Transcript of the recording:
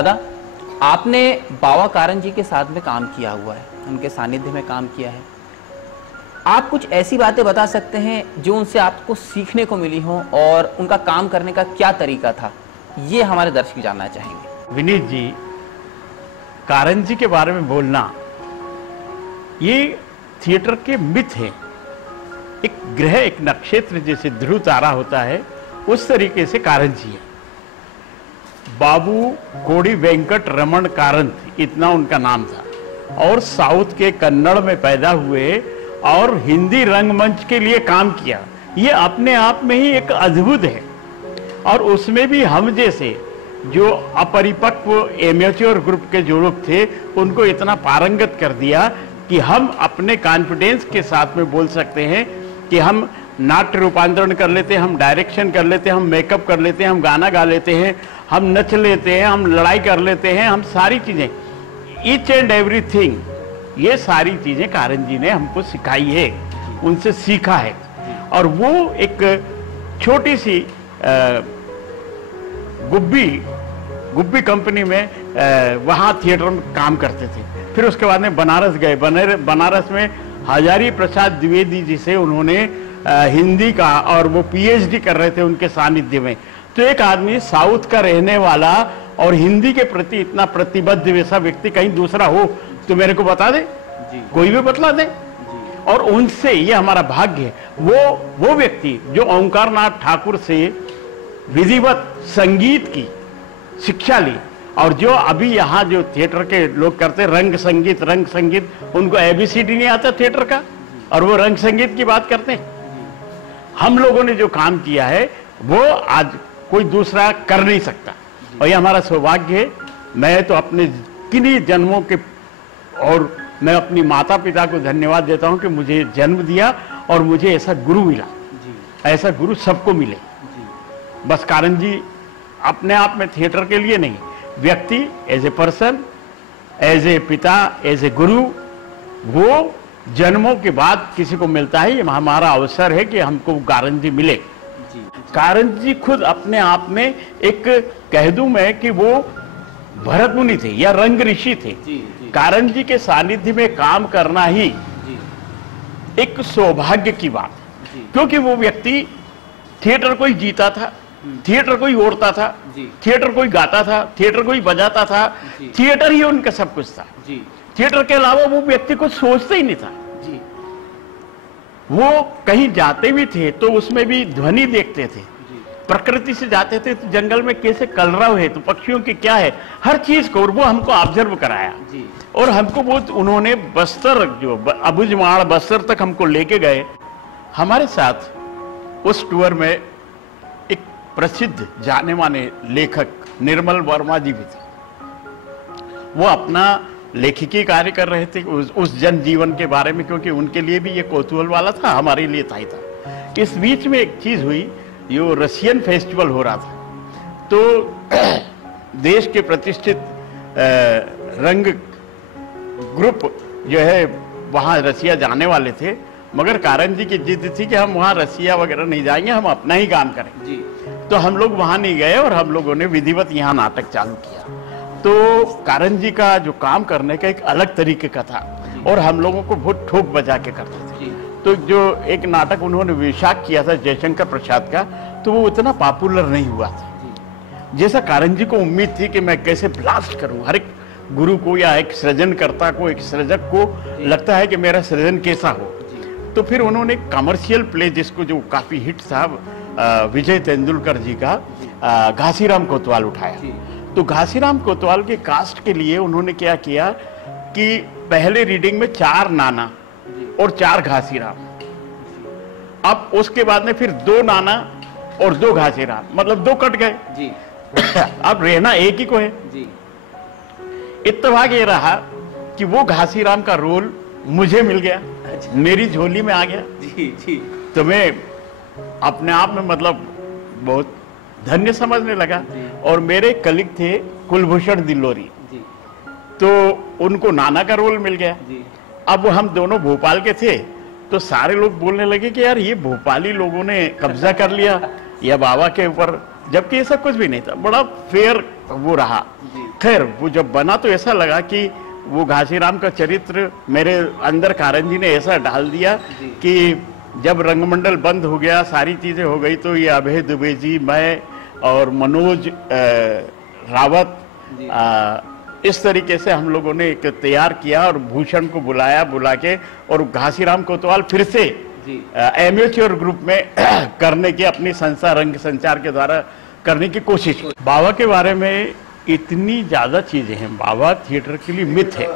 दादा, आपने बाबा कारण जी के साथ में काम किया हुआ है, उनके सानिध्य में काम किया है। आप कुछ ऐसी बातें बता सकते हैं जो उनसे आपको सीखने को मिली हो और उनका काम करने का क्या तरीका था, ये हमारे दर्शक जानना चाहेंगे। विनीत जी, कारण जी के बारे में बोलना, ये थिएटर के मिथ हैं। एक ग्रह, एक नक्षत्र जैसे ध्रुव तारा होता है, उस तरीके से कारण जी है। बाबू कोड़ी वेंकट रमन कारंत, इतना उनका नाम था, और साउथ के कन्नड़ में पैदा हुए और हिंदी रंगमंच के लिए काम किया। ये अपने आप में ही एक अद्भुत है। और उसमें भी हम जैसे जो अपरिपक्व एमेच्योर ग्रुप के जो लोग थे, उनको इतना पारंगत कर दिया कि हम अपने कॉन्फिडेंस के साथ में बोल सकते हैं कि हम नाट्य रूपांतरण कर लेते हैं, हम डायरेक्शन कर लेते हैं, हम मेकअप कर लेते हैं, हम गाना गा लेते हैं, हम नच लेते हैं, हम लड़ाई कर लेते हैं, हम सारी चीज़ें, ईच एंड एवरीथिंग, ये सारी चीज़ें कारण जी ने हमको सिखाई है, उनसे सीखा है। और वो एक छोटी सी गुब्बी कंपनी में वहाँ थिएटर में काम करते थे। फिर उसके बाद में बनारस गए। बनारस में हजारी प्रसाद द्विवेदी जी से उन्होंने हिंदी का, और वो पीएचडी कर रहे थे उनके सानिध्य में। तो एक आदमी साउथ का रहने वाला और हिंदी के प्रति इतना प्रतिबद्ध वैसा व्यक्ति कहीं दूसरा हो तो मेरे को बता दे, कोई भी बतला दे। और उनसे, ये हमारा भाग्य है, वो व्यक्ति जो ओंकारनाथ ठाकुर से विधिवत संगीत की शिक्षा ली, और जो अभी यहाँ जो थिएटर के लोग करते रंग संगीत, उनको एबीसीडी नहीं आता थिएटर का, और वो रंग संगीत की बात करते हैं। हम लोगों ने जो काम किया है वो आज कोई दूसरा कर नहीं सकता, और ये हमारा सौभाग्य है। मैं तो अपने किन्हीं जन्मों के, और मैं अपनी माता पिता को धन्यवाद देता हूँ कि मुझे जन्म दिया और मुझे ऐसा गुरु मिला। ऐसा गुरु सबको मिले। बस कारण जी अपने आप में थिएटर के लिए नहीं, व्यक्ति as a person, as a पिता, एज ए गुरु, वो जन्मों के बाद किसी को मिलता है। ये हमारा अवसर है कि हमको कारण जी मिले। कारण जी खुद अपने आप में एक, कह दूं मैं कि वो भरत मुनि थे या रंग ऋषि थे। कारण जी के सानिध्य में काम करना ही एक सौभाग्य की बात, क्योंकि वो व्यक्ति थिएटर को ही जीता था, थिएटर को ही ओढ़ता था, थिएटर को ही गाता था, थिएटर को ही बजाता था, थिएटर ही उनका सब कुछ था। थिएटर के अलावा वो व्यक्ति कुछ सोचता ही नहीं था। वो कहीं जाते भी थे तो उसमें भी ध्वनि देखते थे, प्रकृति से जाते थे तो जंगल में कैसे कलरव है, तो पक्षियों की क्या है, हर चीज को, और वो हमको ऑब्जर्व कराया। और हमको वो उन्होंने बस्तर, जो अबुझमाड़ बस्तर तक हमको लेके गए। हमारे साथ उस टूर में एक प्रसिद्ध जाने माने लेखक निर्मल वर्मा जी भी थे। वो अपना लेखिकी कार्य कर रहे थे उस जनजीवन के बारे में, क्योंकि उनके लिए भी ये कौतूहल वाला था, हमारे लिए था ही था। इस बीच में एक चीज हुई, यो रशियन फेस्टिवल हो रहा था, तो देश के प्रतिष्ठित रंग ग्रुप जो है वहाँ रसिया जाने वाले थे, मगर कारण जी की जिद थी कि हम वहाँ रसिया वगैरह नहीं जाएंगे, हम अपना ही काम करेंगे। तो हम लोग वहाँ नहीं गए और हम लोगों ने विधिवत यहाँ नाटक चालू किया। तो कारण जी का जो काम करने का एक अलग तरीके का था, और हम लोगों को बहुत ठोक बजा के करते थे। तो जो एक नाटक उन्होंने विशाख किया था जयशंकर प्रसाद का, तो वो उतना पॉपुलर नहीं हुआ था जैसा कारण जी को उम्मीद थी कि मैं कैसे ब्लास्ट करूं। हर एक गुरु को या एक सृजनकर्ता को, एक सृजक को लगता है कि मेरा सृजन कैसा हो। तो फिर उन्होंने कमर्शियल प्ले, जिसको जो काफी हिट था, विजय तेंदुलकर जी का घासीराम कोतवाल उठाया। तो घासीराम कोतवाल के कास्ट के लिए उन्होंने क्या किया कि पहले रीडिंग में 4 नाना और 4 घासीराम, अब उसके बाद में फिर 2 नाना और 2 घासीराम, मतलब 2 कट गए जी। अब रहना एक ही को है जी। इत्तेफाक ये रहा कि वो घासीराम का रोल मुझे मिल गया, मेरी झोली में आ गया जी। तो मैं अपने आप में मतलब बहुत धन्य समझने लगा। और मेरे कलीग थे कुलभूषण दिल्लोरी, तो उनको नाना का रोल मिल गया। अब हम दोनों भोपाल के थे, तो सारे लोग बोलने लगे कि यार ये भोपाली लोगों ने कब्जा कर लिया या बाबा के ऊपर जबकि ऐसा कुछ भी नहीं था, बड़ा फेयर वो रहा। खैर वो जब बना तो ऐसा लगा कि वो घासीराम का चरित्र मेरे अंदर कारंजी ने ऐसा डाल दिया कि जब रंगमंडल बंद हो गया, सारी चीजें हो गई, तो ये अभय दुबे जी, मैं और मनोज रावत, इस तरीके से हम लोगों ने एक तैयार किया और भूषण को बुला के और घासीराम कोतवाल फिर से एमेच्योर ग्रुप में करने की अपनी संस्था रंग संचार के द्वारा करने की कोशिश। बाबा के बारे में इतनी ज्यादा चीजें हैं, बाबा थिएटर के लिए मिथ है।